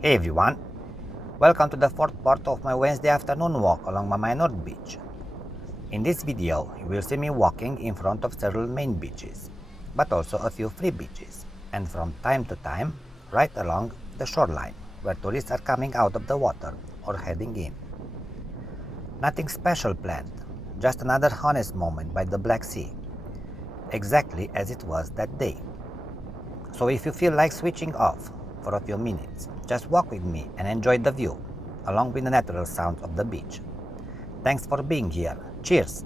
Hey everyone, welcome to the fourth part of my Wednesday afternoon walk along Mamay North Beach. In this video, you will see me walking in front of several main beaches, but also a few free beaches, and from time to time, right along the shoreline, where tourists are coming out of the water or heading in. Nothing special planned, just another honest moment by the Black Sea, exactly as it was that day. So if you feel like switching off for a few minutes, just walk with me and enjoy the view, along with the natural sounds of the beach. Thanks for being here. Cheers!